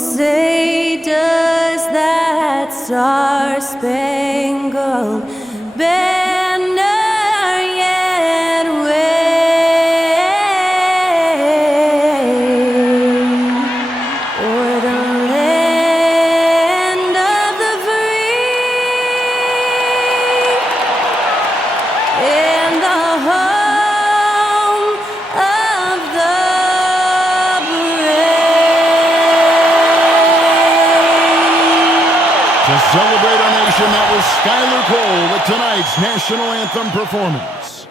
say does that star-spangled banner yet wave o'er the land of the free and the home of the To celebrate our nation, that was Skylar Cole with tonight's national anthem performance.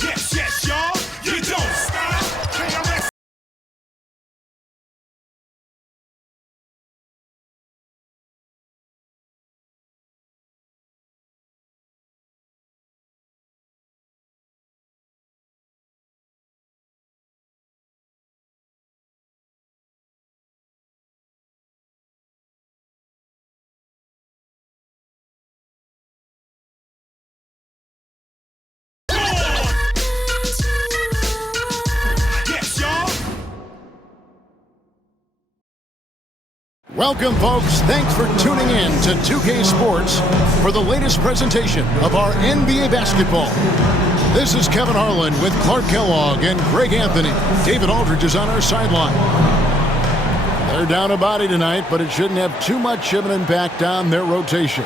Yes, yes, y'all. You don't stop. Yes, y'all. Welcome, folks. Thanks for tuning in to 2K Sports for the latest presentation of our NBA basketball. This is Kevin Harlan with Clark Kellogg and Greg Anthony. David Aldridge is on our sideline. They're down a body tonight, but it shouldn't have too much of an impact on their rotation.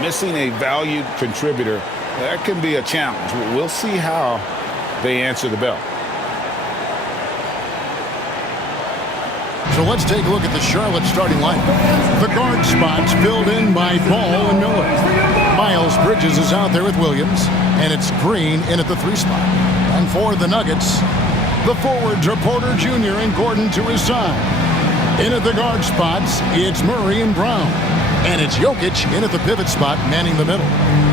Missing a valued contributor, that can be a challenge. We'll see how they answer the bell. So let's take a look at the Charlotte starting lineup. The guard spots filled in by Ball and Miller. Miles Bridges is out there with Williams, and it's Green in at the 3 spot. And for the Nuggets, the forwards are Porter Jr. and Gordon to his side. In at the guard spots, it's Murray and Brown. And it's Jokic in at the pivot spot, manning the middle.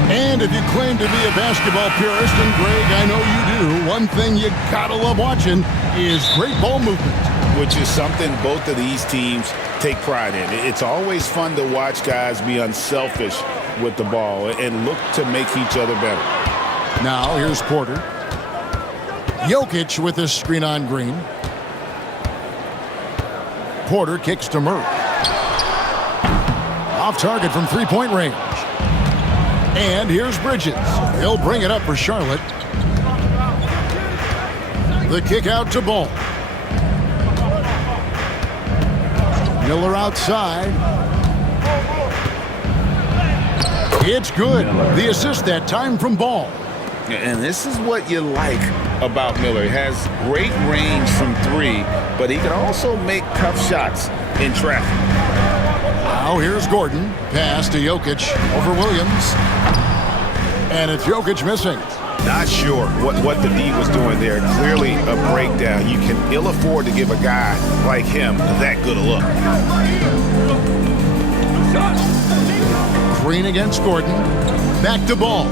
And if you claim to be a basketball purist, and Greg, I know you do, one thing you gotta love watching is great ball movement. Which is something both of these teams take pride in. It's always fun to watch guys be unselfish with the ball and look to make each other better. Now, here's Porter. Jokic with his screen on Green. Porter kicks to Murray. Off target from three-point range. And here's Bridges. He'll bring it up for Charlotte. The kick out to Ball. Miller outside. It's good. The assist that time from Ball. And this is what you like about Miller. He has great range from 3, but he can also make tough shots in traffic. Now here's Gordon. Pass to Jokic over Williams. And it's Jokic missing. Not sure what the D was doing there. Clearly a breakdown. You can ill afford to give a guy like him that good a look. Green against Gordon. Back to Ball.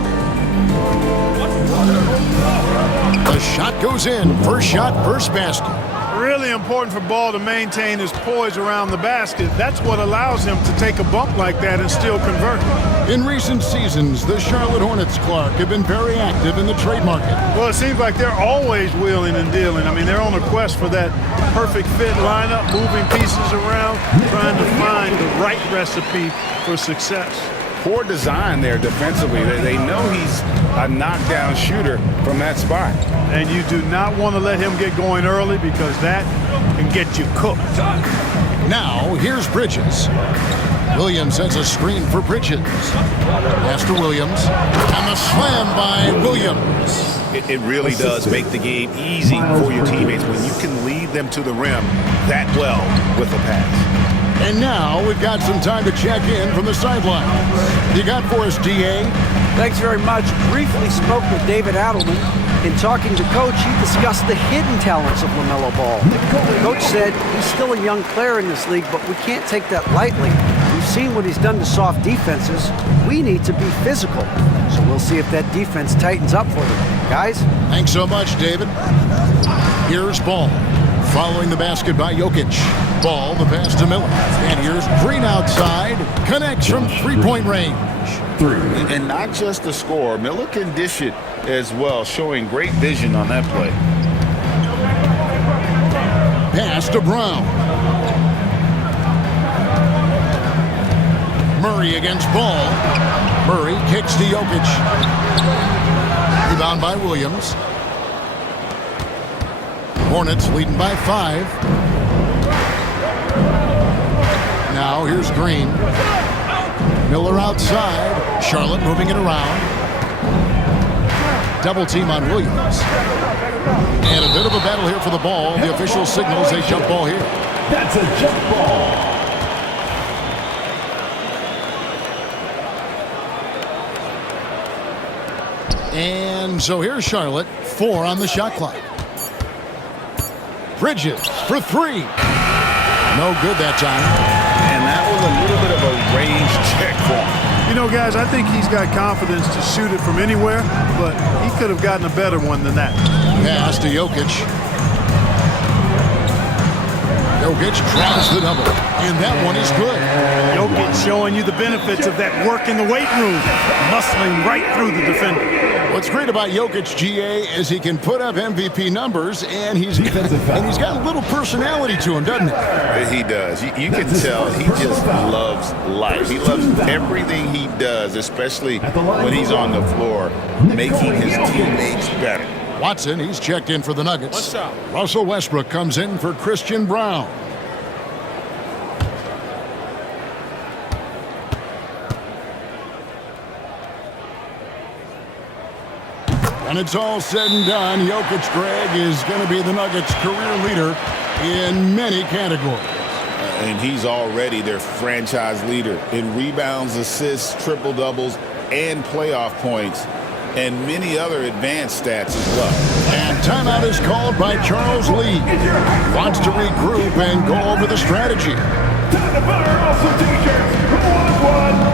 The shot goes in. First shot, first basket. Really important for Ball to maintain his poise around the basket. That's what allows him to take a bump like that and still convert. In recent seasons, the Charlotte Hornets, Clark, have been very active in the trade market. Well, it seems like they're always wheeling and dealing. I mean, they're on a quest for that perfect fit lineup, moving pieces around, trying to find the right recipe for success. Poor design there defensively. They know he's a knockdown shooter from that spot. And you do not want to let him get going early because that can get you cooked. Now, here's Bridges. Williams sends a screen for Bridges. Pass to Williams. And the slam by Williams. It really does make the game easy for your teammates when you can lead them to the rim that well with a pass. And now we've got some time to check in from the sidelines. You got for us, D.A.? Thanks very much. Briefly spoke with David Adelman. In talking to Coach, he discussed the hidden talents of LaMelo Ball. Coach said he's still a young player in this league, but we can't take that lightly. We've seen what he's done to soft defenses. We need to be physical. So we'll see if that defense tightens up for them. Guys? Thanks so much, David. Here's Ball. Following the basket by Jokic. Ball, the pass to Miller. And here's Green outside. Connects from three-point range. And not just the score. Miller can dish it as well, showing great vision on that play. Pass to Brown. Murray against Ball. Murray kicks to Jokic. Rebound by Williams. Hornets leading by 5. Now here's Green. Miller outside. Charlotte moving it around. Double team on Williams. And a bit of a battle here for the ball. The official signals a jump ball here. That's a jump ball. And so here's Charlotte. 4 on the shot clock. Bridges for 3. No good that time. And that was a little bit of a range check for him. You know, guys, I think he's got confidence to shoot it from anywhere, but he could have gotten a better one than that. Pass to Jokic. Jokic draws the double, and that one is good. Jokic showing you the benefits of that work in the weight room, muscling right through the defender. What's great about Jokic, GA, is he can put up MVP numbers, and he's got a little personality to him, doesn't he? He does. You can tell he just loves life. He loves everything he does, especially when he's on the floor, making his teammates better. Watson, he's checked in for the Nuggets. Russell Westbrook comes in for Christian Brown. When it's all said and done, Jokic, Greg, is going to be the Nuggets' career leader in many categories. And he's already their franchise leader in rebounds, assists, triple-doubles, and playoff points, and many other advanced stats as well. And timeout is called by Charles Lee. Wants to regroup and go over the strategy. Time to fire off some t-shirts. Come on, squad.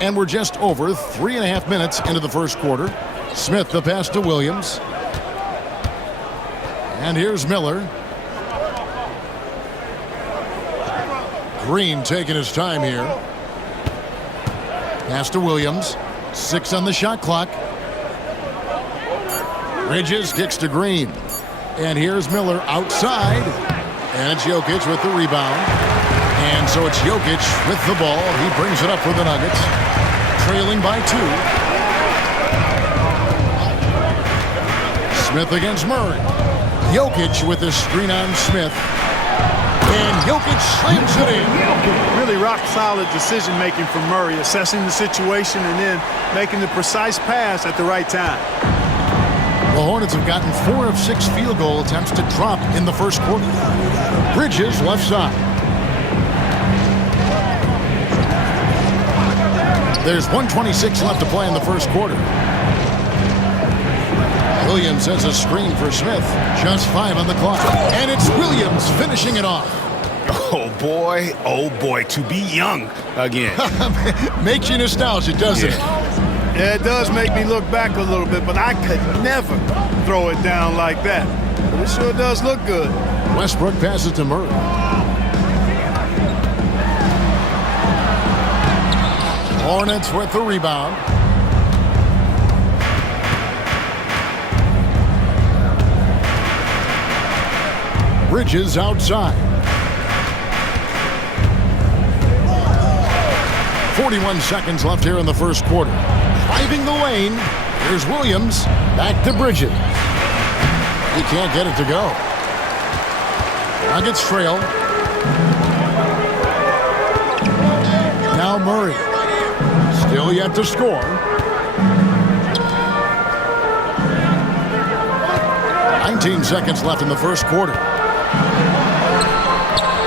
And we're just over 3.5 minutes into the first quarter. Smith the pass to Williams. And here's Miller. Green taking his time here. Pass to Williams. 6 on the shot clock. Bridges kicks to Green. And here's Miller outside. And it's Jokic with the rebound. And so it's Jokic with the ball. He brings it up for the Nuggets. Trailing by 2. Smith against Murray. Jokic with the screen on Smith. And Jokic slams it in. Really rock-solid decision-making from Murray, assessing the situation and then making the precise pass at the right time. The Hornets have gotten 4 of 6 field goal attempts to drop in the first quarter. Bridges left side. There's 1:26 left to play in the first quarter. Williams has a screen for Smith. Just 5 on the clock. And it's Williams finishing it off. Oh, boy, oh boy, to be young again. Makes you nostalgic, doesn't it? Yeah, it does make me look back a little bit, but I could never throw it down like that. But it sure does look good. Westbrook passes to Murray. Hornets with the rebound. Bridges outside. 41 seconds left here in the first quarter. Driving the lane. Here's Williams. Back to Bridges. He can't get it to go. Nuggets trail. Now Murray. Still yet to score. "19 seconds left in the first quarter.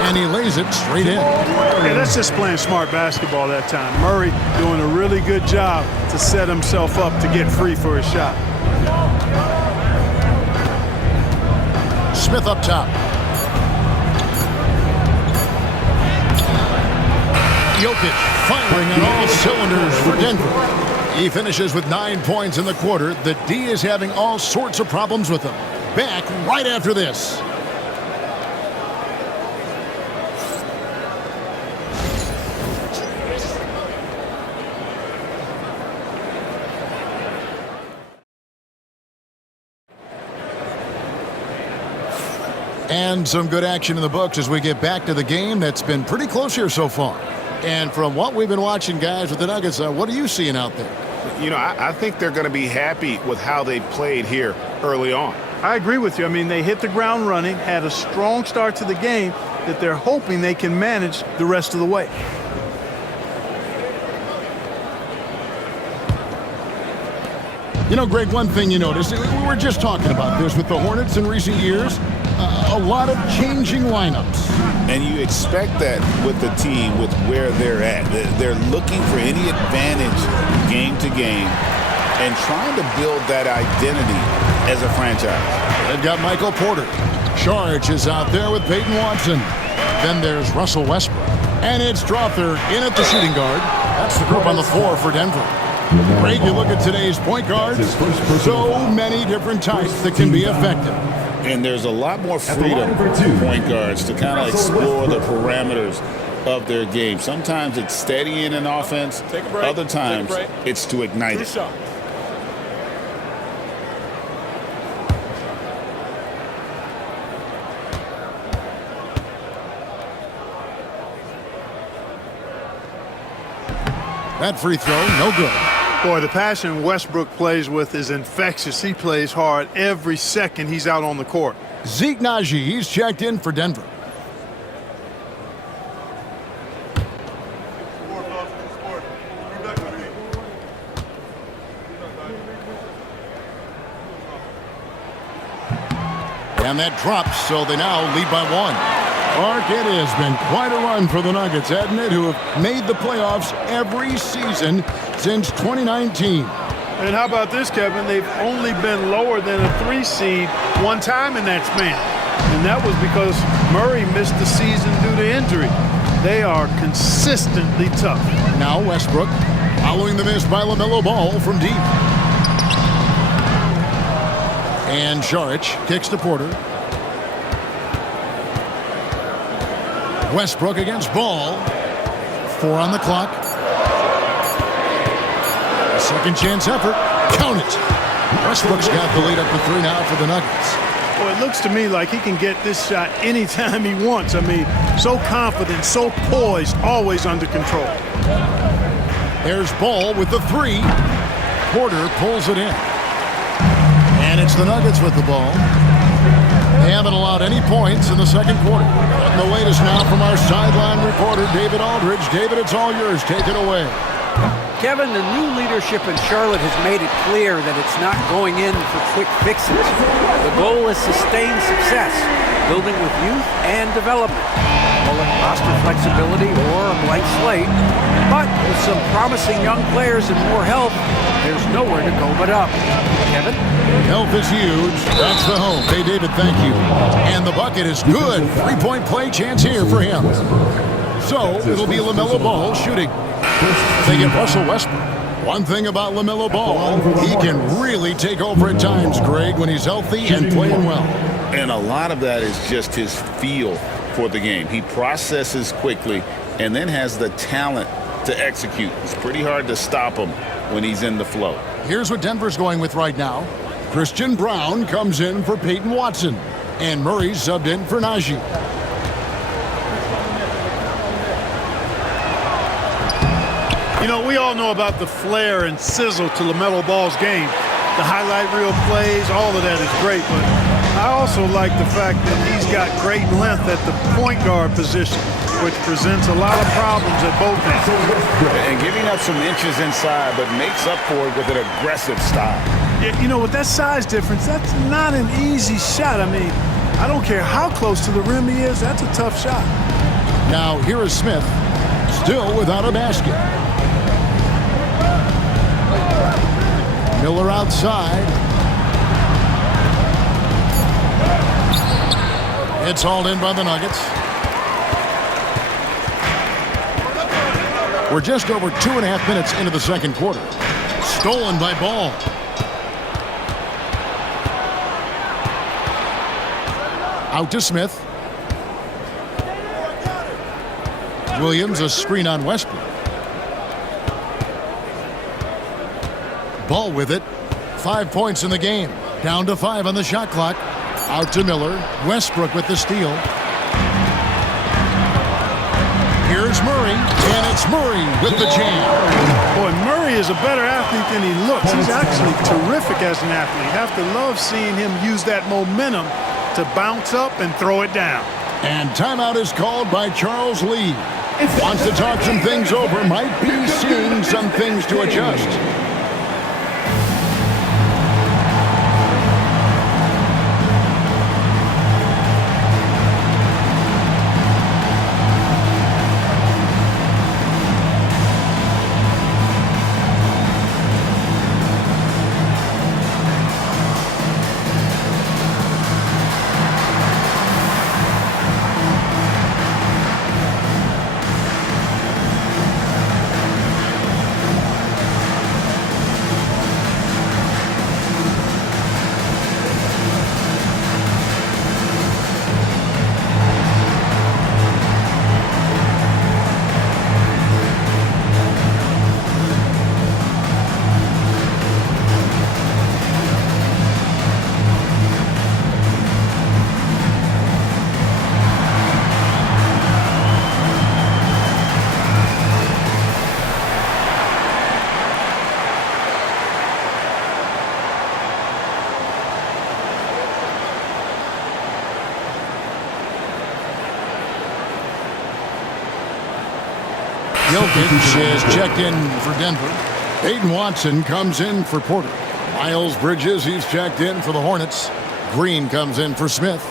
And he lays it straight in. Yeah, that's just playing smart basketball that time. Murray doing a really good job to set himself up to get free for his shot. Smith up top. Jokic firing on all cylinders for Denver. He finishes with 9 points in the quarter. The D is having all sorts of problems with him. Back right after this. And some good action in the books as we get back to the game that's been pretty close here so far. And from what we've been watching, guys, with the Nuggets, what are you seeing out there? You know, I think they're going to be happy with how they played here early on. I agree with you. I mean, they hit the ground running, had a strong start to the game that they're hoping they can manage the rest of the way. You know, Greg, one thing you noticed, we were just talking about this with the Hornets in recent years, a lot of changing lineups. And you expect that with the team, with where they're at. They're looking for any advantage game to game and trying to build that identity as a franchise. They've got Michael Porter. Charge is out there with Peyton Watson. Then there's Russell Westbrook. And it's Strother in at the shooting guard. That's the group on the floor for Denver. Greg, you look at today's point guards, so many different types that can be effective. And there's a lot more freedom for point guards to kind of explore the parameters of their game. Sometimes it's steadying an offense. Other times it's to ignite it. That free throw, no good. Boy, the passion Westbrook plays with is infectious. He plays hard every second he's out on the court. Zeke Naji, he's checked in for Denver. And that drops, so they now lead by 1. Mark, it has been quite a run for the Nuggets, hasn't it, who have made the playoffs every season since 2019. And how about this, Kevin? They've only been lower than a 3 seed one time in that span. And that was because Murray missed the season due to injury. They are consistently tough. Now Westbrook, following the miss by LaMelo Ball from deep. And Saric kicks to Porter. Westbrook against Ball. 4 on the clock. A second chance effort. Count it. Westbrook's got the lead up to 3 now for the Nuggets. Well, it looks to me like he can get this shot anytime he wants. I mean, so confident, so poised, always under control. There's Ball with the 3. Porter pulls it in. And it's the Nuggets with the ball. They haven't allowed any points in the second quarter. And the latest now from our sideline reporter, David Aldridge. David, it's all yours. Take it away. Kevin, the new leadership in Charlotte has made it clear that it's not going in for quick fixes. The goal is sustained success, building with youth and development. Call it roster flexibility or a blank slate. But with some promising young players and more help, There's nowhere to go but up. Kevin? Health is huge. That's the hope. Hey, David, thank you. And the bucket is good. Three-point play chance here for him. So it'll be LaMelo Ball shooting. They get Russell Westbrook. One thing about LaMelo Ball, he can really take over at times, Greg, when he's healthy and playing well. And a lot of that is just his feel for the game. He processes quickly and then has the talent to execute. It's pretty hard to stop him when he's in the flow. Here's what Denver's going with right now. Christian Brown comes in for Peyton Watson, and Murray's subbed in for Najee. You know, we all know about the flair and sizzle to LaMelo Ball's game. The highlight reel plays, all of that is great, but I also like the fact that he's got great length at the point guard position, which presents a lot of problems at both ends. And giving up some inches inside, but makes up for it with an aggressive style. Yeah, you know, with that size difference, that's not an easy shot. I mean, I don't care how close to the rim he is, that's a tough shot. Now here is Smith, still without a basket. Miller outside. It's hauled in by the Nuggets. We're just over 2.5 minutes into the second quarter. Stolen by Ball. Out to Smith. Williams, a screen on Westbrook. Ball with it. 5 points in the game. Down to 5 on the shot clock. Out to Miller. Westbrook with the steal. Here's Murray, and it's Murray with the jam. Boy, Murray is a better athlete than he looks. He's actually terrific as an athlete. You have to love seeing him use that momentum to bounce up and throw it down. And timeout is called by Charles Lee. Wants to talk some things over, might be seeing some things to adjust. Jokic is checked in for Denver. Peyton Watson comes in for Porter. Miles Bridges, he's checked in for the Hornets. Green comes in for Smith.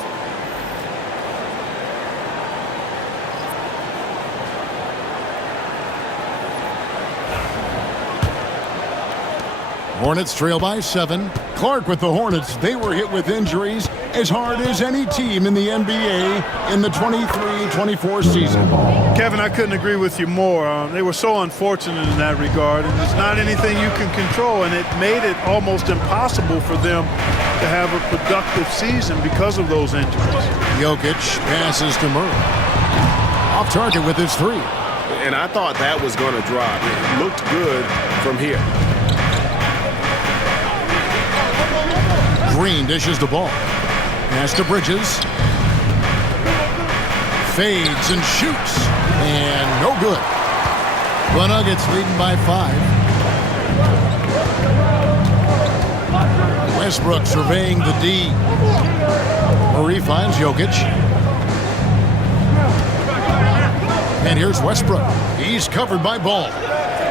Hornets trail by 7. Clark with the Hornets. They were hit with injuries as hard as any team in the NBA in the 23-24 season. Kevin, I couldn't agree with you more. They were so unfortunate in that regard, and it's not anything you can control, and it made it almost impossible for them to have a productive season because of those injuries. Jokic passes to Murray. Off target with his 3. And I thought that was going to drop. It looked good from here. Green dishes the ball. Pass to Bridges. Fades and shoots. And no good. The Nuggets leading by 5. Westbrook surveying the D. Murray finds Jokic. And here's Westbrook. He's covered by Ball.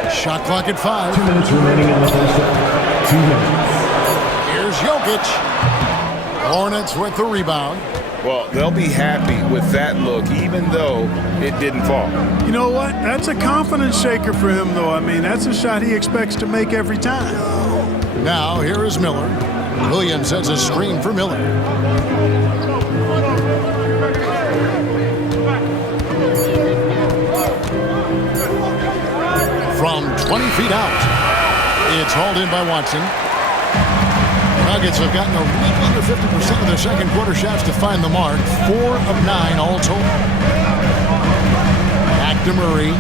Shot clock at 5. 2 minutes remaining in the first half. 2 minutes. Here's Jokic. Hornets with the rebound. Well, they'll be happy with that look, even though it didn't fall. You know what? That's a confidence shaker for him, though. I mean, that's a shot he expects to make every time. Now, here is Miller. Williams sets a screen for Miller. From 20 feet out, it's hauled in by Watson. Nuggets have gotten a little under 50% of their second quarter shots to find the mark. 4 of 9 all told. Back to Murray.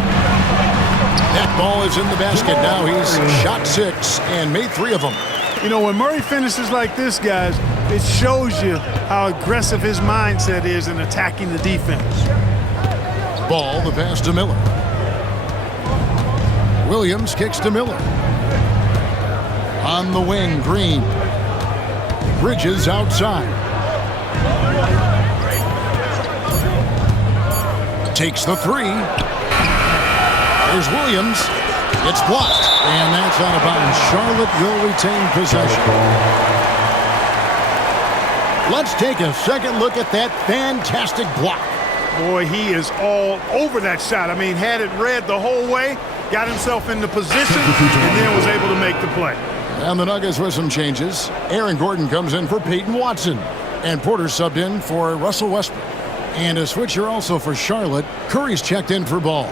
That ball is in the basket. Now he's shot 6 and made 3 of them. You know, when Murray finishes like this, guys, it shows you how aggressive his mindset is in attacking the defense. Ball, the pass to Miller. Williams kicks to Miller. On the wing, Green. Bridges outside. Takes the 3. There's Williams. It's blocked. And that's out of bounds. Charlotte will retain possession. Let's take a second look at that fantastic block. Boy, he is all over that shot. I mean, had it read the whole way, got himself into position, and then was able to make the play. And the Nuggets with some changes. Aaron Gordon comes in for Peyton Watson. And Porter subbed in for Russell Westbrook. And a switcher also for Charlotte. Curry's checked in for Ball.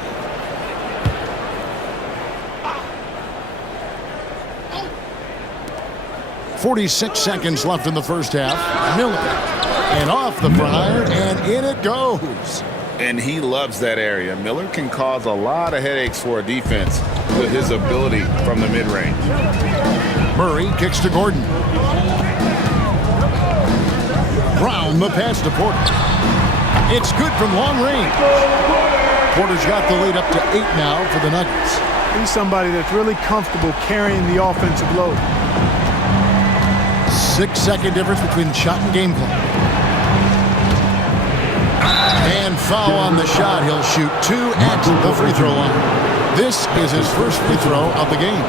.46 seconds left in the first half. Miller. And off the front iron, and in it goes. And he loves that area. Miller can cause a lot of headaches for a defense with his ability from the mid-range. Murray kicks to Gordon. Brown the pass to Porter. It's good from long range. Porter's got the lead up to 8 now for the Nuggets. He's somebody that's really comfortable carrying the offensive load. 6-second difference between shot and game clock. And foul on the shot. He'll shoot 2 at the free throw line. This is his first free throw of the game.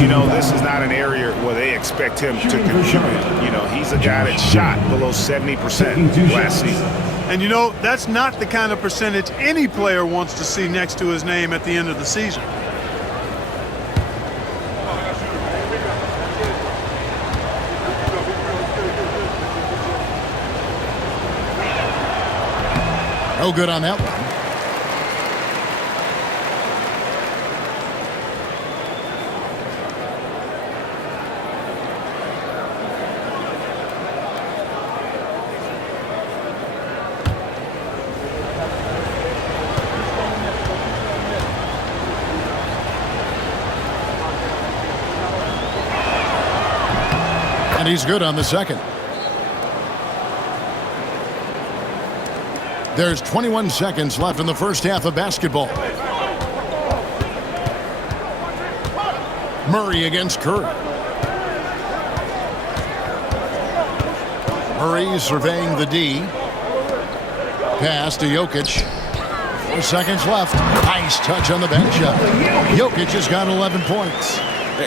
You know, this is not an area where they expect him to contribute. You know, he's a guy that shot below 70% last season. And you know, that's not the kind of percentage any player wants to see next to his name at the end of the season. No good on that one. And he's good on the second. There's 21 seconds left in the first half of basketball. Murray against Curry. Murray surveying the D. Pass to Jokic. 4 seconds left. Nice touch on the bench shot. Jokic has got 11 points.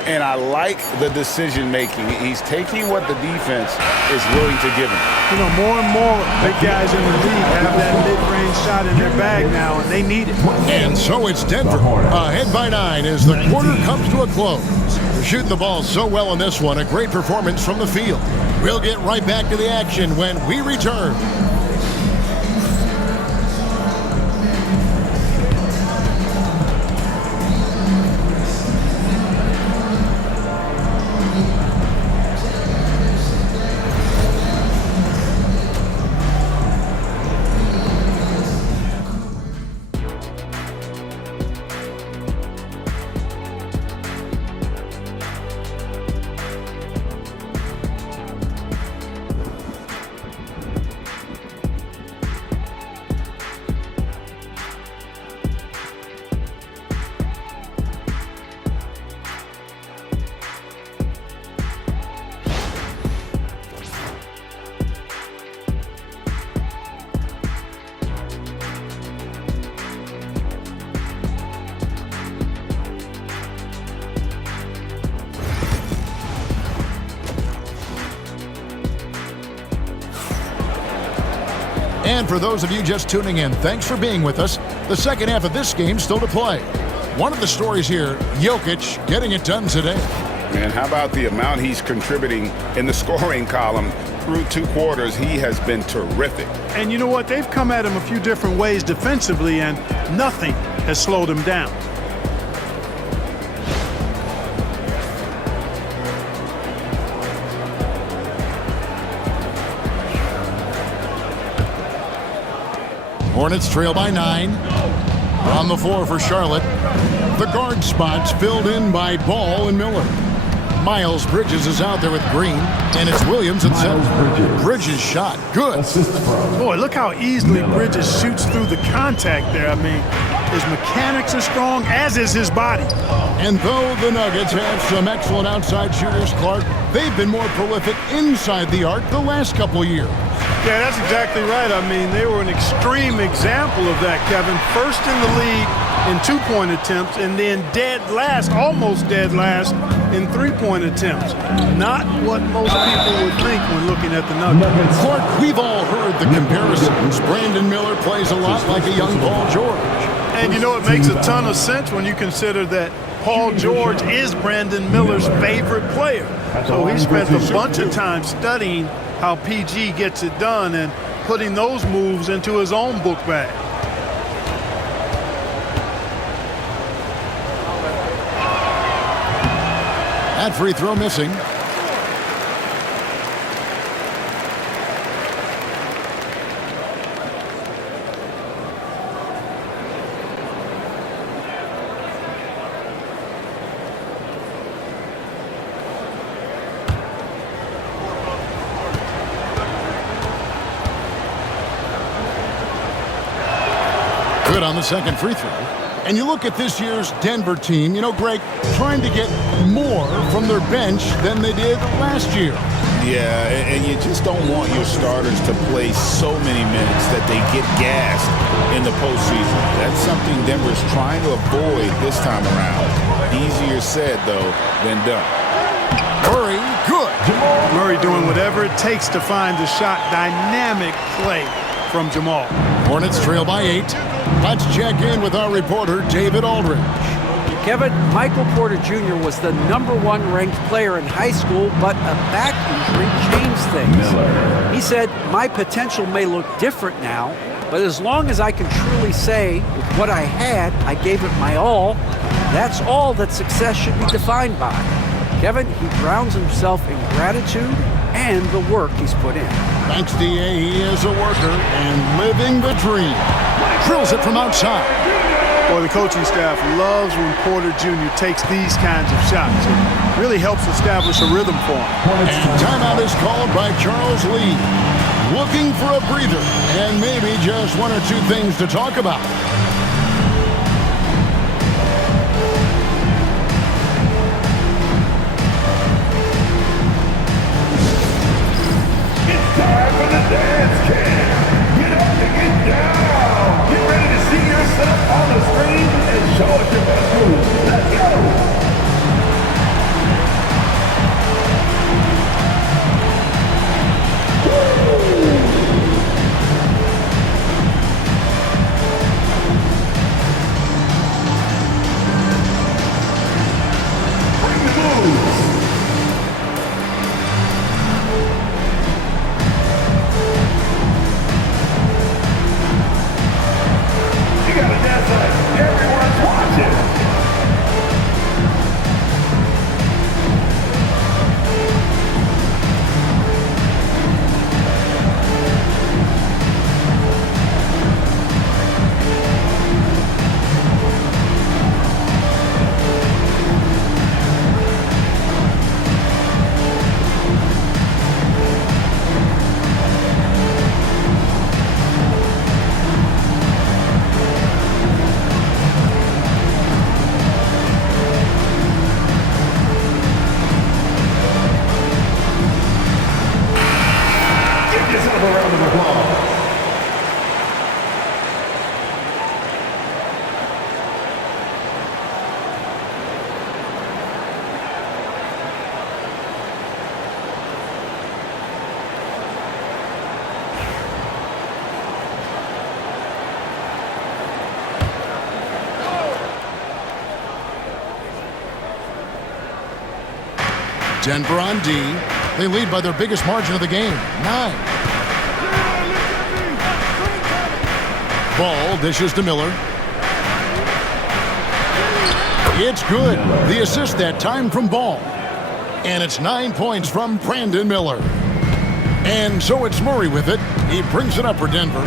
And I like the decision making. He's taking what the defense is willing to give him. You know, more and more big guys in the league have that mid-range shot in their bag now, and they need it. And so it's Denver ahead by 9 as the quarter comes to a close. They're shooting the ball so well in this one. A great performance from the field. We'll get right back to the action when we return. And for those of you just tuning in, thanks for being with us. The second half of this game still to play. One of the stories here, Jokic getting it done today. Man, how about the amount he's contributing in the scoring column through 2 quarters? He has been terrific. And you know what? They've come at him a few different ways defensively, and nothing has slowed him down. Hornets trail by 9. On the floor for Charlotte. The guard spots filled in by Ball and Miller. Miles Bridges is out there with Green, and it's Williams at center. Bridges shot. Good. Boy, look how easily Bridges shoots through the contact there. I mean, his mechanics are strong, as is his body. And though the Nuggets have some excellent outside shooters, Clark, they've been more prolific inside the arc the last couple years. Yeah, that's exactly right. I mean, they were an extreme example of that, Kevin. First in the league in 2-point attempts, and then dead last, almost dead last, in 3-point attempts. Not what most people would think when looking at the Nuggets. Clark, we've all heard the comparisons. Brandon Miller plays a lot like a young Paul George. And you know, it makes a ton of sense when you consider that Paul George is Brandon Miller's favorite player. So he spent a bunch of time studying how PG gets it done and putting those moves into his own book bag. That free throw missing. Good on the second free throw. And you look at this year's Denver team, you know, Greg, trying to get more from their bench than they did last year. Yeah, and you just don't want your starters to play so many minutes that they get gassed in the postseason. That's something Denver's trying to avoid this time around. Easier said, though, than done. Murray, good. Murray doing whatever it takes to find the shot. Dynamic play from Jamal. Hornets trail by 8. Let's check in with our reporter, David Aldridge. Kevin, Michael Porter Jr. was the #1 ranked player in high school, but a back injury changed things. He said, "My potential may look different now, but as long as I can truly say with what I had, I gave it my all, that's all that success should be defined by." Kevin, he drowns himself in gratitude and the work he's put in. Thanks, D.A. He is a worker and living the dream. Drills it from outside. Well, the coaching staff loves when Porter Jr. takes these kinds of shots. It really helps establish a rhythm for him. And timeout is called by Charles Lee. Looking for a breather and maybe just 1 or 2 things to talk about. Time for the dance cam. Get up and get down. Get ready to see yourself on the screen and show us your best moves. Let's go. Bring the moves. You gotta dance like everyone's watching. Denver on D. They lead by their biggest margin of the game, 9. Ball dishes to Miller. It's good. The assist that time from Ball. And it's 9 points from Brandon Miller. And so it's Murray with it. He brings it up for Denver.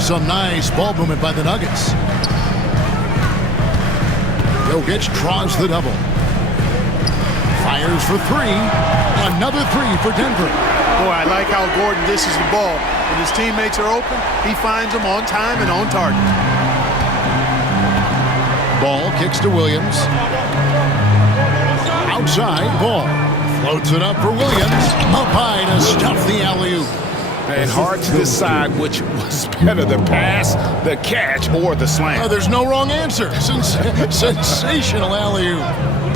Some nice ball movement by the Nuggets. Jokic draws the double. Fires for 3. Another 3 for Denver. Boy, I like how Gordon dishes the ball. When his teammates are open, he finds them on time and on target. Ball kicks to Williams. Outside, Ball. Floats it up for Williams. Up high to stuff the alley-oop. And hard to decide which was better, the pass, the catch, or the slam. There's no wrong answer. Sensational alley-oop.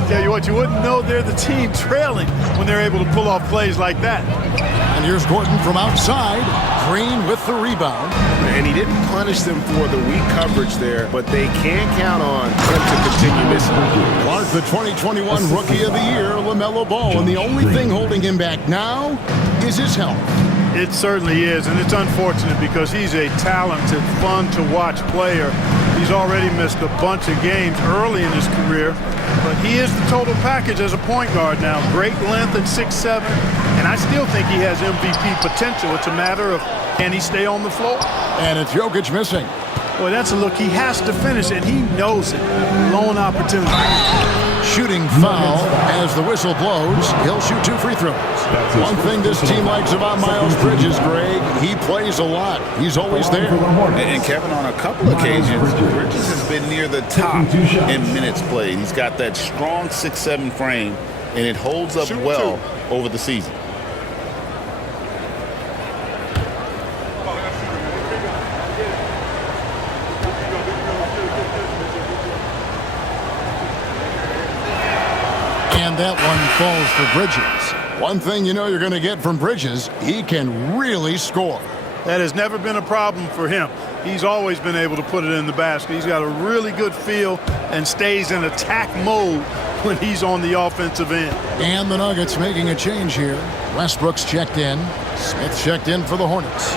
Tell you what, you wouldn't know they're the team trailing when they're able to pull off plays like that. And here's Gordon from outside. Green with the rebound. And he didn't punish them for the weak coverage there, but they can count on him to continue missing. Clark, the 2021 Rookie of the Year, LaMelo Ball. And the only thing holding him back now is his health. It certainly is, and it's unfortunate because he's a talented, fun-to-watch player. He's already missed a bunch of games early in his career, but he is the total package as a point guard now. Great length at 6'7", and I still think he has MVP potential. It's a matter of can he stay on the floor? And it's Jokic missing. Boy, that's a look he has to finish, and he knows it. Lone opportunity. Shooting foul as the whistle blows. He'll shoot 2 free throws. One thing this team likes about Miles Bridges, Greg, he plays a lot. He's always there. And Kevin, on a couple occasions, Bridges has been near the top in minutes played. He's got that strong 6'7" frame, and it holds up well over the season. And that one falls for Bridges. One thing you know you're going to get from Bridges, he can really score. That has never been a problem for him. He's always been able to put it in the basket. He's got a really good feel and stays in attack mode when he's on the offensive end. And the Nuggets making a change here. Westbrook's checked in. Smith checked in for the Hornets.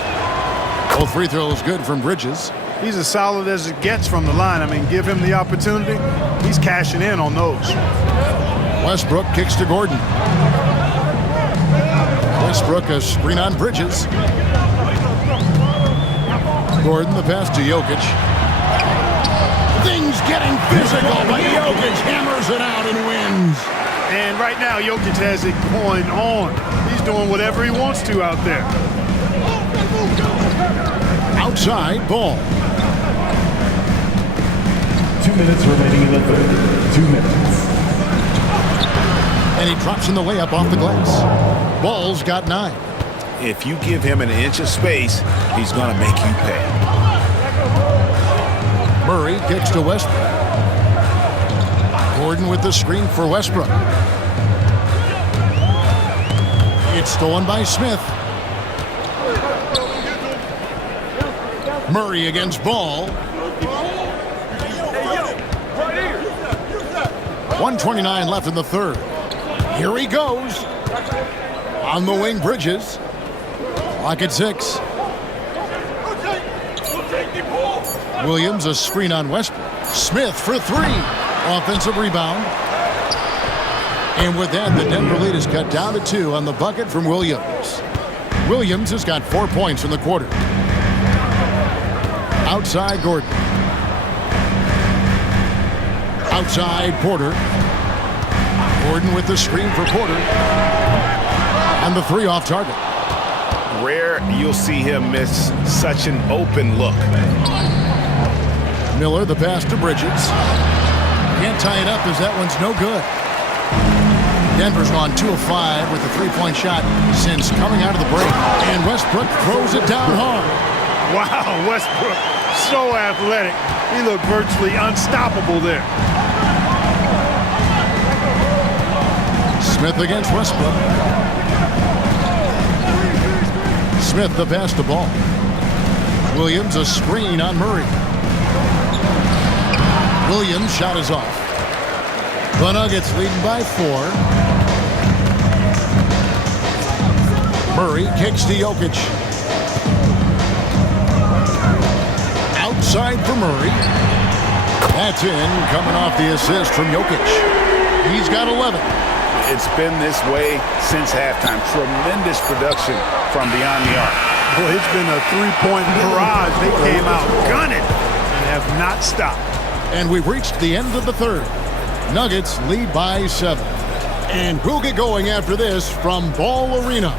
Both free throws good from Bridges. He's as solid as it gets from the line. I mean, give him the opportunity. He's cashing in on those. Westbrook kicks to Gordon. Westbrook a screen on Bridges. Gordon the pass to Jokic. Things getting physical, but Jokic hammers it out and wins. And right now, Jokic has it going on. He's doing whatever he wants to out there. Outside, Ball. 2 minutes remaining in the third. 2 minutes. And he drops in the layup off the glass. Ball's got 9. If you give him an inch of space, he's going to make you pay. Murray kicks to Westbrook. Gordon with the screen for Westbrook. It's stolen by Smith. Murray against Ball. 1:29 left in the third. Here he goes. On the wing, Bridges. Clock at 6. Williams a screen on Westbrook. Smith for 3. Offensive rebound. And with that, the Denver lead is cut down to 2 on the bucket from Williams. Williams has got 4 points in the quarter. Outside, Gordon. Outside, Porter. Gordon with the screen for Porter. And the 3 off target. Rare you'll see him miss such an open look. Miller, the pass to Bridges. Can't tie it up as that one's no good. Denver's gone 2 of 5 with a 3-point shot since coming out of the break. And Westbrook throws it down hard. Wow, Westbrook, so athletic. He looked virtually unstoppable there. Smith against Westbrook. Smith the pass to Ball. Williams a screen on Murray. Williams shot is off. The Nuggets leading by 4. Murray kicks to Jokic. Outside for Murray. That's in, coming off the assist from Jokic. He's got 11. It's been this way since halftime. Tremendous production from beyond the arc. Boy, it's been a three-point barrage. They came out gunning and have not stopped. And we've reached the end of the third. Nuggets lead by 7. And we'll get going after this from Ball Arena.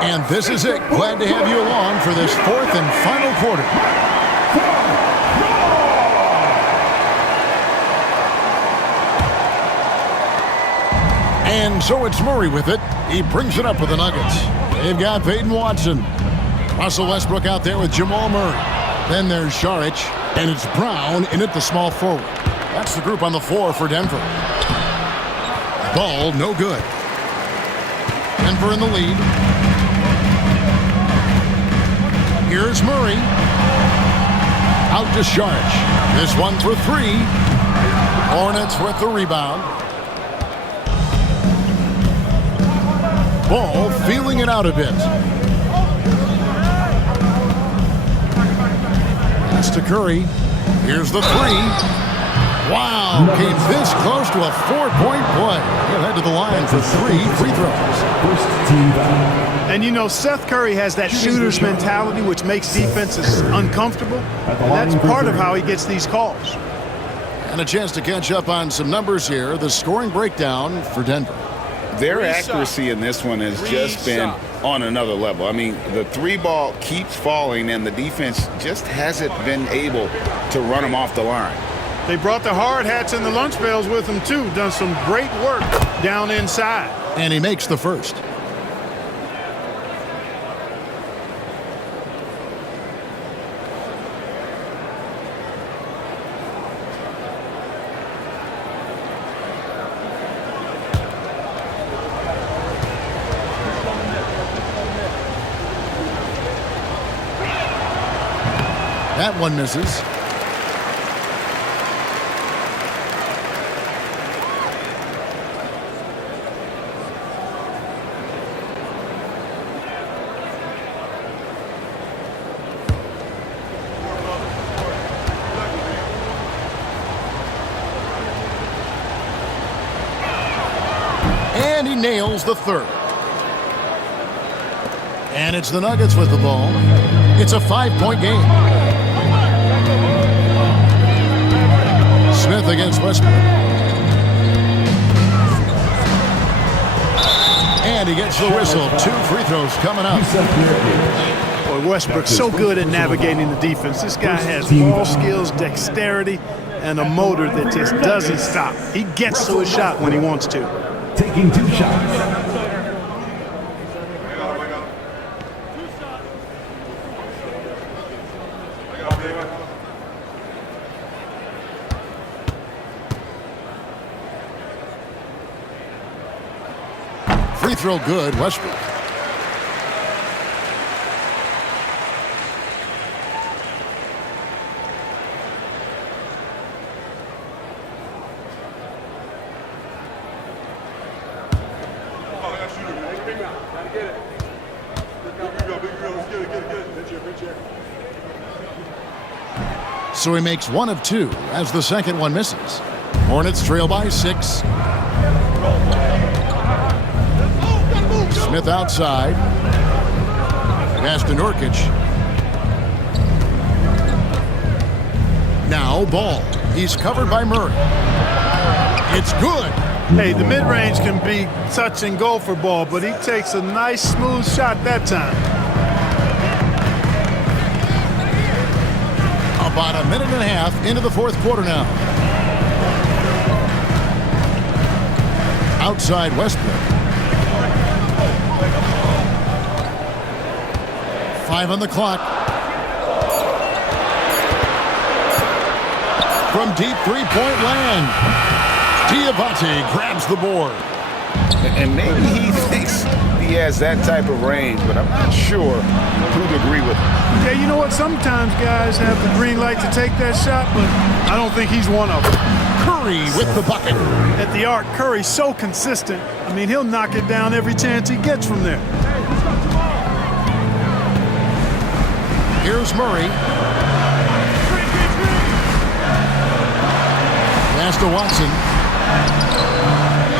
And this is it. Glad to have you along for this fourth and final quarter. And so it's Murray with it. He brings it up with the Nuggets. They've got Peyton Watson. Russell Westbrook out there with Jamal Murray. Then there's Saric. And it's Brown in at the small forward. That's the group on the floor for Denver. Ball no good. Denver in the lead. Here's Murray. Out to Saric. This one for 3. Hornets with the rebound. Ball feeling it out a bit. Pass to Curry. Here's the 3. Wow, came this close to a 4-point play. He'll head to the line for 3 free throws. And you know, Seth Curry has that shooter's mentality, which makes defenses uncomfortable. And that's part of how he gets these calls. And a chance to catch up on some numbers here. The scoring breakdown for Denver. Their accuracy in this one has just been on another level. I mean, the 3 ball keeps falling, and the defense just hasn't been able to run them off the line. They brought the hard hats and the lunch pails with them, too. Done some great work down inside. And he makes the first. That one misses. And he nails the third. And it's the Nuggets with the ball. It's a 5-point game. Smith against Westbrook. And he gets the whistle. 2 free throws coming up. Boy, Westbrook's so good at navigating the defense. This guy has ball skills, dexterity, and a motor that just doesn't stop. He gets to his shot when he wants to. Taking 2 shots. Free throw good, Westbrook. So he makes 1 of 2 as the second one misses. Hornets trail by 6. Smith outside. Pass to Nurkic. Now Ball. He's covered by Murray. It's good. Hey, the mid-range can be touch and go for Ball, but he takes a nice, smooth shot that time. About a minute and a half into the fourth quarter now. Outside Westbrook. 5 on the clock. from deep three-point land. Diabate grabs the board. And maybe he thinks he has that type of range, but I'm not sure who'd agree with him. Yeah, you know what? Sometimes guys have the green light to take that shot, but I don't think he's one of them. Curry with the bucket. At the arc, Curry's so consistent. I mean, he'll knock it down every chance he gets from there. Here's Murray. Pass to Watson.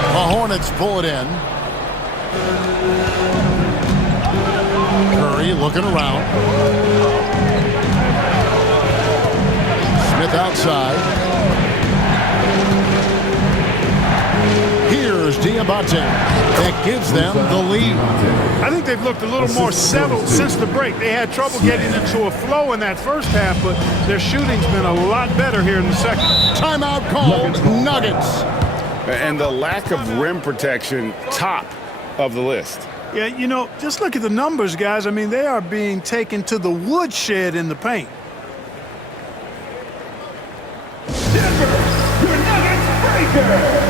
The Hornets pull it in. Curry looking around. Smith outside. Here's Diabate. That gives them the lead. I think they've looked a little more settled since the break. They had trouble getting into a flow in that first half, but their shooting's been a lot better here in the second. Timeout called. Nuggets. And the lack of rim protection, top of the list. Yeah, you know, just look at the numbers, guys. I mean, they are being taken to the woodshed in the paint. Denver, your Nuggets breaker.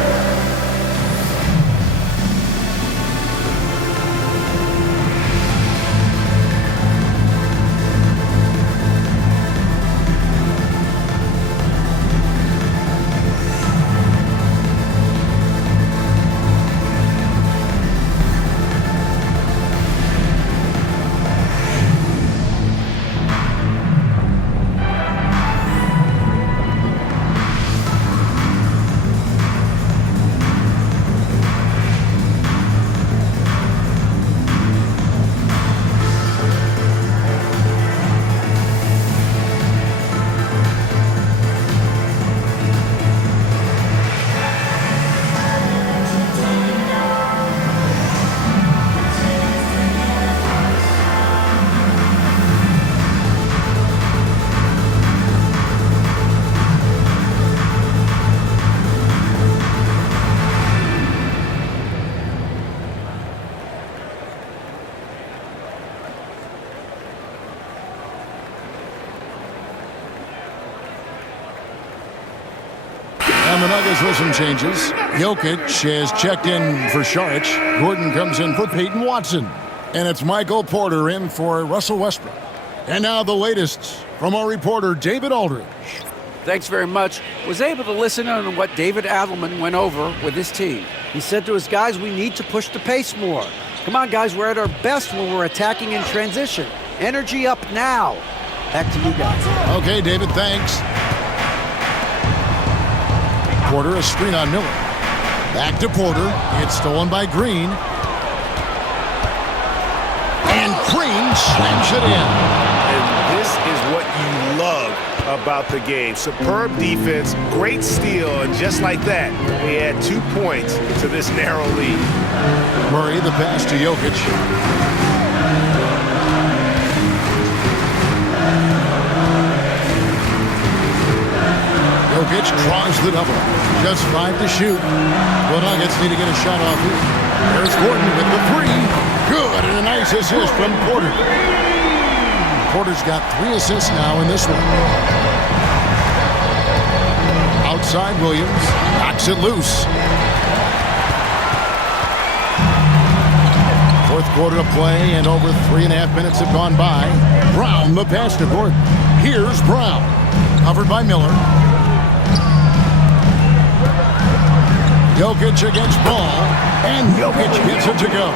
And the Nuggets with some changes. Jokic has checked in for Saric. Gordon comes in for Peyton Watson. And it's Michael Porter in for Russell Westbrook. And now the latest from our reporter, David Aldridge. Thanks very much. Was able to listen in on what David Adelman went over with his team. He said to his guys, we need to push the pace more. Come on, guys, we're at our best when we're attacking in transition. Energy up now. Back to you guys. Okay, David, thanks. Porter, a screen on Miller. Back to Porter. It's stolen by Green. And Green slams it in. And this is what you love about the game. Superb defense, great steal, and just like that, they add 2 points to this narrow lead. Murray, the pass to Jokic. Jokic draws the double. Just 5 to shoot. The Nuggets need to get a shot off here. There's Gordon with the three. Good, and a nice assist from Porter. Porter's got 3 assists now in this one. Outside Williams. Knocks it loose. Fourth quarter of play, and over 3.5 minutes have gone by. Brown, the pass to Gordon. Here's Brown. Covered by Miller. Jokic against Ball, and Jokic gets it to go.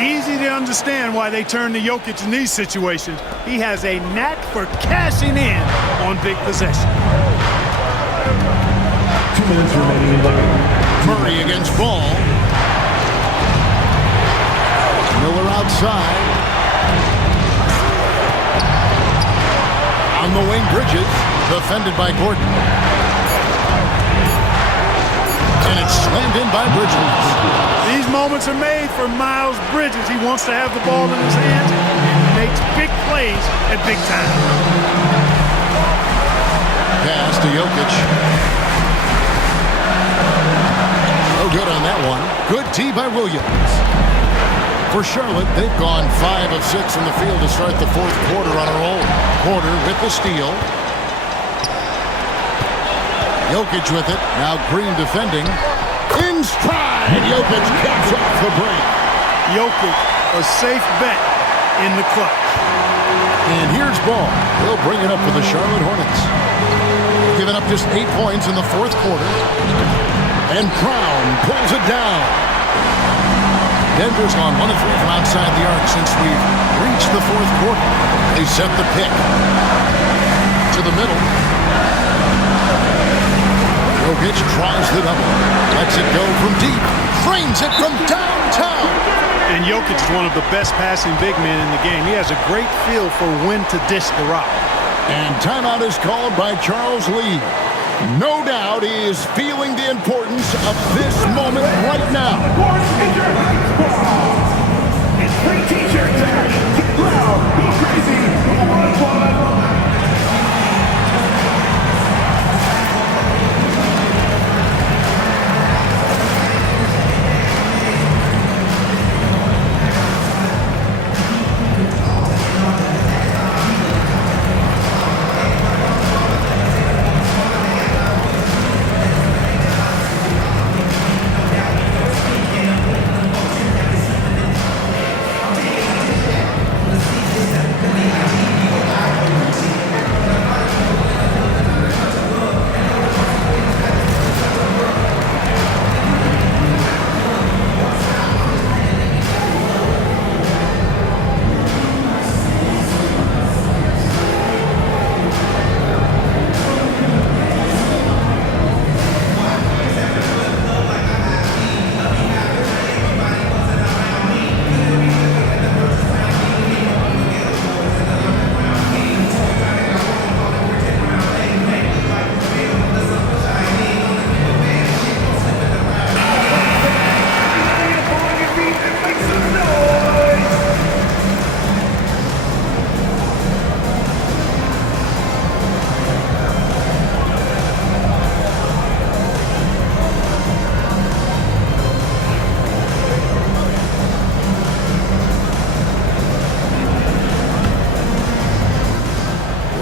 Easy to understand why they turn to Jokic in these situations. He has a knack for cashing in on big possession. 2 minutes remaining in the game. Murray against Ball. Miller outside. On the wing, Bridges, defended by Gordon. And it's slammed in by Bridges. These moments are made for Miles Bridges. He wants to have the ball in his hands and makes big plays at big time. Pass to Jokic. No good on that one. Good tee by Williams. For Charlotte, they've gone 5 of 6 in the field to start the fourth quarter on a roll. Porter with the steal. Jokic with it. Now Green defending. In stride. Jokic caps off the break. Jokic, a safe bet in the clutch. And here's Ball. He'll bring it up for the Charlotte Hornets. Giving up just 8 points in the fourth quarter. And Brown pulls it down. Denver's gone 1 of 3 from outside the arc since we've reached the fourth quarter. They set the pick. To the middle. Jokic tries the double. Lets it go from deep. Frames it from downtown. And Jokic is one of the best passing big men in the game. He has a great feel for when to dish the rock. And timeout is called by Charles Lee. No doubt he is feeling the importance of this moment right now. It's free t-shirt time. Get loud, go crazy, go on.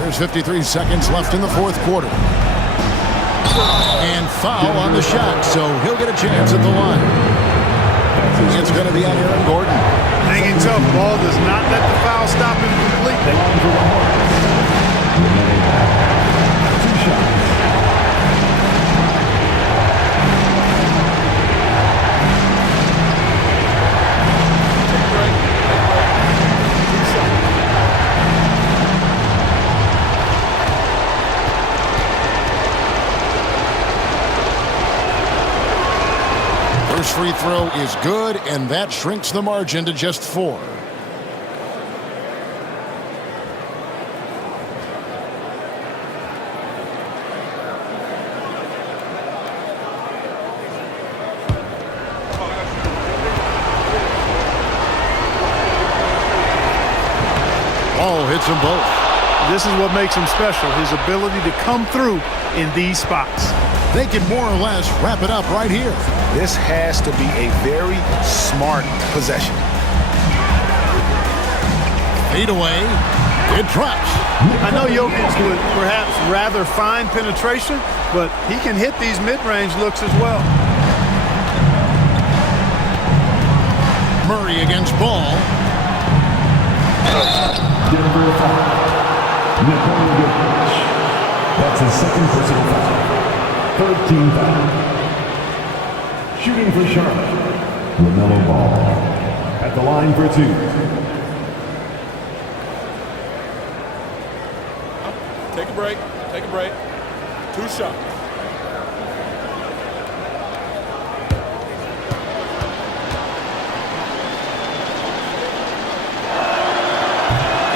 There's 53 seconds left in the fourth quarter. And foul on the shot, so he'll get a chance at the line. It's going to be on Aaron Gordon. Hanging tough. Ball does not let the foul stop him completely. First free throw is good, and that shrinks the margin to just 4. Ball hits them both. This is what makes him special, his ability to come through in these spots. They can more or less wrap it up right here. This has to be a very smart possession. Fade away. It drops. I know Jokic would perhaps rather find penetration, but he can hit these mid-range looks as well. Murray against Ball. Denver foul. That's his second personal foul. Third team foul. Shooting for Charlotte, LaMelo Ball. At the line for 2. Take a break. Take a break. 2 shots.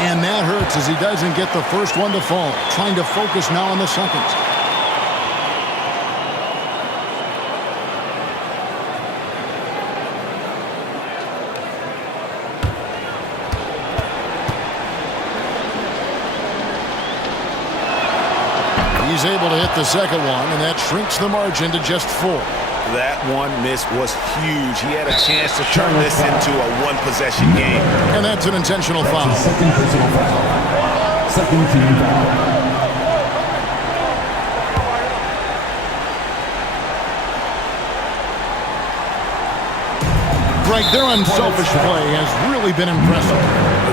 And that hurts as he doesn't get the first one to fall. Trying to focus now on the second. He's able to hit the second one, and that shrinks the margin to just 4. That one miss was huge. He had a chance to turn this into a one-possession game. And that's an intentional foul. Second personal foul. Second team foul. Mike, their unselfish play has really been impressive.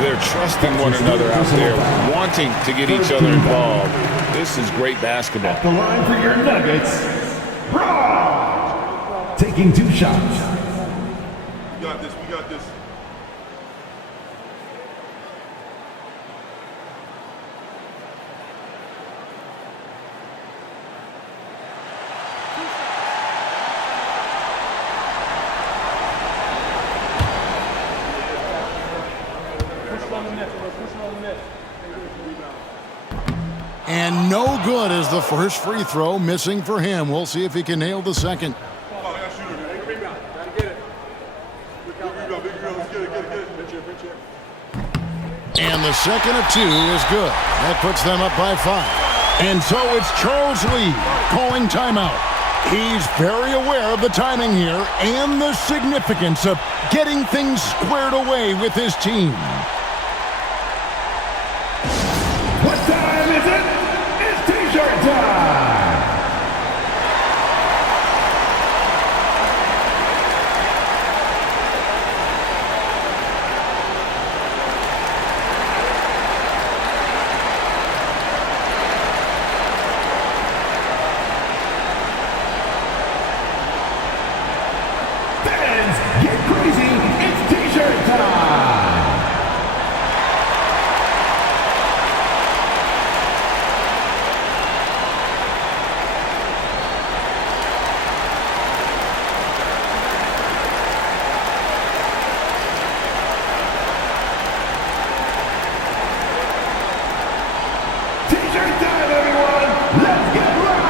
They're trusting one another out there, wanting to get each other involved. This is great basketball. The line for your Nuggets, Brown. Taking 2 shots. We got this. We got this. And no good as the first free throw, missing for him. We'll see if he can nail the second. And the second of 2 is good. That puts them up by 5. And so it's Charles Lee calling timeout. He's very aware of the timing here and the significance of getting things squared away with his team. What time is it? It's T-shirt time. Fans, get crazy. It's T-shirt time. T-shirt time, everyone. Let's get loud.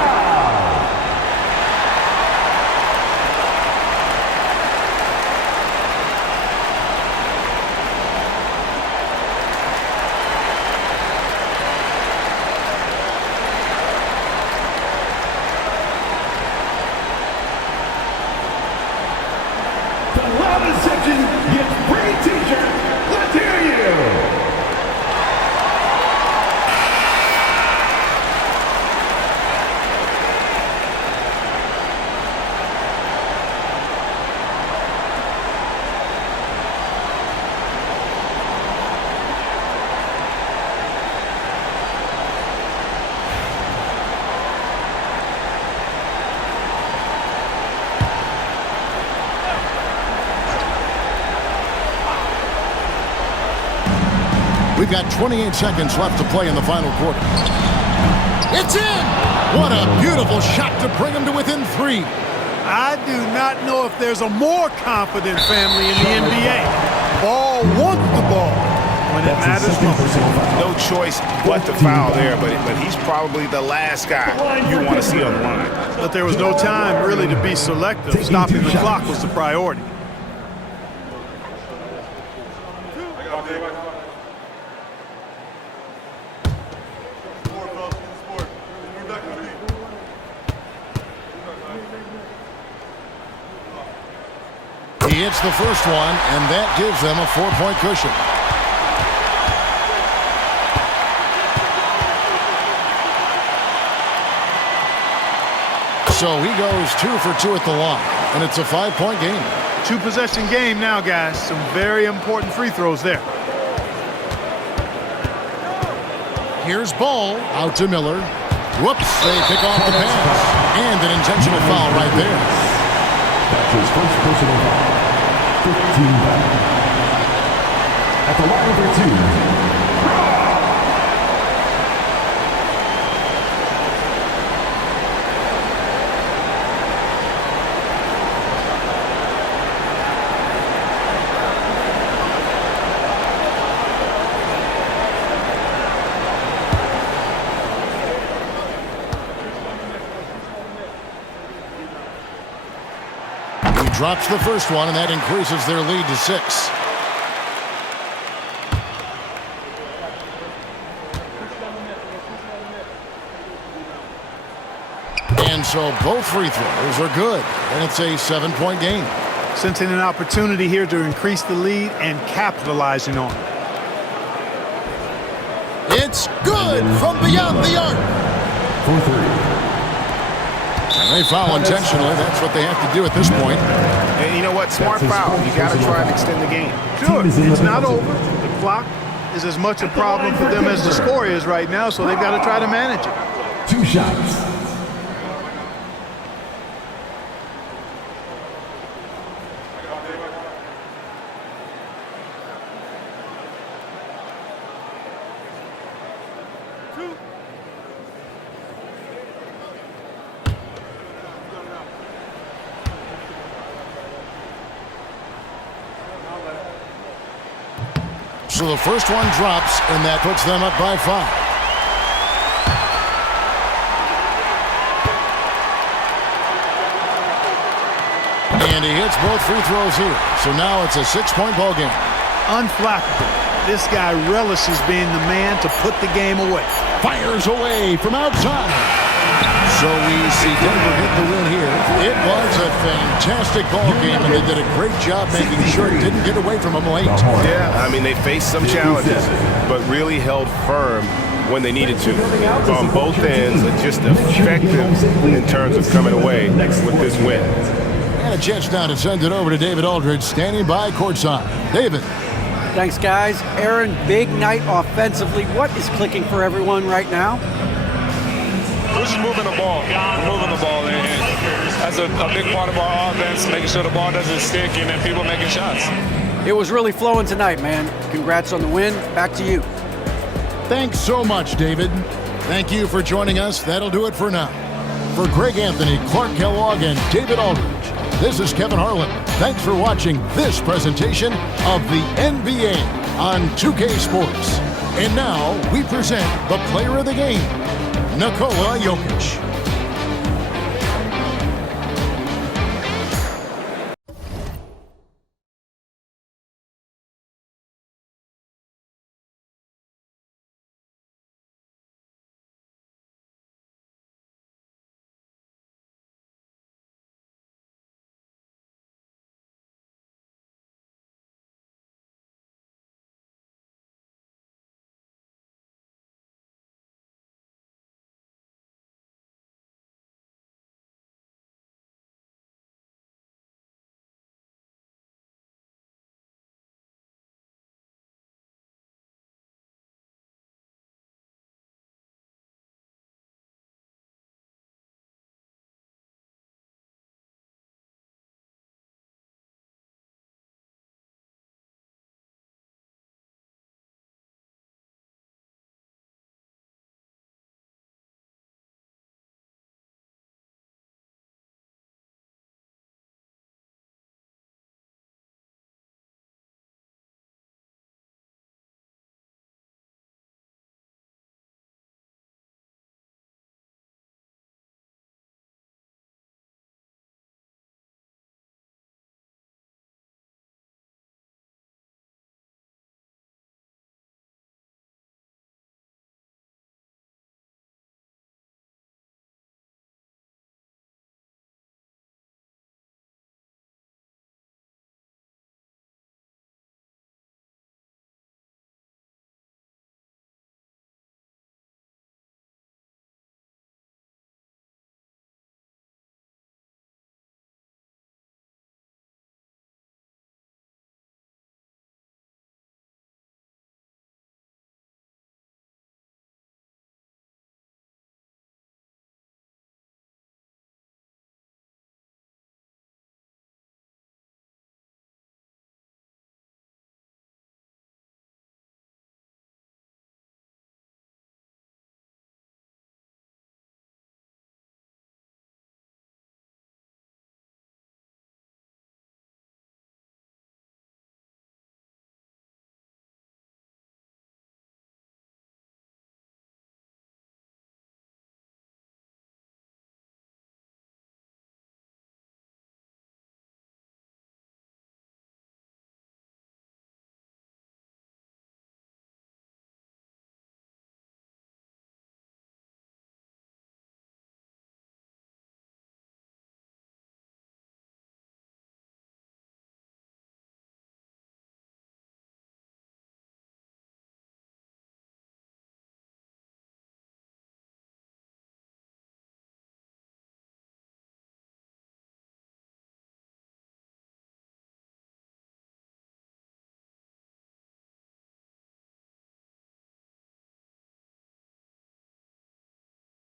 The loudest section gets free T-shirt. Let's hear you. We've got 28 seconds left to play in the final quarter. It's in! What a beautiful shot to bring him to within 3. I do not know if there's a more confident family in the NBA. Ball wants the ball when it matters most. No choice but to foul there, but he's probably the last guy you want to see on the line. But there was no time really to be selective. Stopping the clock was the priority. He hits the first one, and that gives them a 4-point cushion. So he goes 2 for 2 at the line, and it's a 5-point game. 2-possession game now, guys. Some very important free throws there. Here's Ball out to Miller. Whoops, they pick off the pass. And an intentional foul right there. That's his first personal foul. 15 foul. At the line for 2. Drops the first one, and that increases their lead to 6. And so both free throws are good, and it's a 7-point game. Sensing an opportunity here to increase the lead and capitalizing on it. It's good from beyond the arc. For 3. They foul intentionally. That's what they have to do at this point. And you know what? Smart foul. You got to try and extend the game. Sure, it's not over. The clock is as much a problem for them as the score is right now, so they've got to try to manage it. 2 shots. So the first one drops, and that puts them up by 5. And he hits both free throws here. So now it's a 6-point ball game. Unflappable. This guy relishes being the man to put the game away. Fires away from outside. So we see Denver get the win here. It was a fantastic ball game, and they did a great job making sure it didn't get away from them late. Yeah, I mean, they faced some challenges, but really held firm when they needed to. On both ends, and just effective in terms of coming away with this win. And a chance now to send it over to David Aldridge, standing by courtside. David. Thanks, guys. Aaron, big night offensively. What is clicking for everyone right now? We're just moving the ball. We're moving the ball. And that's a big part of our offense, making sure the ball doesn't stick and then people making shots. It was really flowing tonight, man. Congrats on the win. Back to you. Thanks so much, David. Thank you for joining us. That'll do it for now. For Greg Anthony, Clark Kellogg, and David Aldridge, this is Kevin Harlan. Thanks for watching this presentation of the NBA on 2K Sports. And now we present the player of the game, Nikola Jokic.